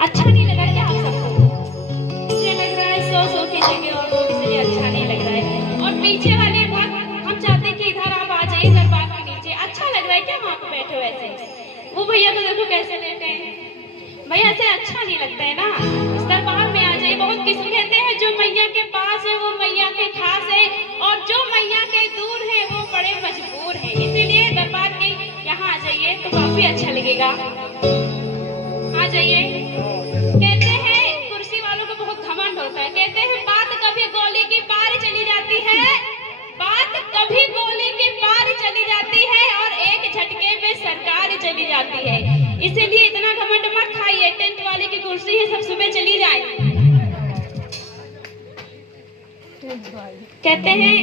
अच्छा नहीं लगा क्या आप सबको? मुझे लग रहा है 100 की जगह और वो इसलिए अच्छा नहीं लग रहा है। और पीछे वाले भाग, हम चाहते कि इधर आप आ जाइए दरबार के नीचे। अच्छा लग रहा है क्या वहाँ पे बैठे हो ऐसे? वो भैया को देखो कैसे लेटे हैं। भैया ऐसे अच्छा नहीं लगता है ना, दरबार में आ जाइए। बहुत किस्म कहते हैं जो मैया के पास है वो मैया के खास है, और जो मैया के दूर है वो बड़े मजबूर है। इसीलिए दरबार के यहाँ आ जाइए तो काफी अच्छा लगेगा। आ जाइए। कहते हैं कुर्सी वालों को बहुत घमंड होता है। कहते हैं बात कभी गोली की पार चली जाती है, बात कभी गोली की पार चली जाती है, और एक झटके में सरकार चली जाती है। इसीलिए इतना घमंड मत खाइए। टेंट वाले की कुर्सी है, सब सुबह चली जाए। कहते हैं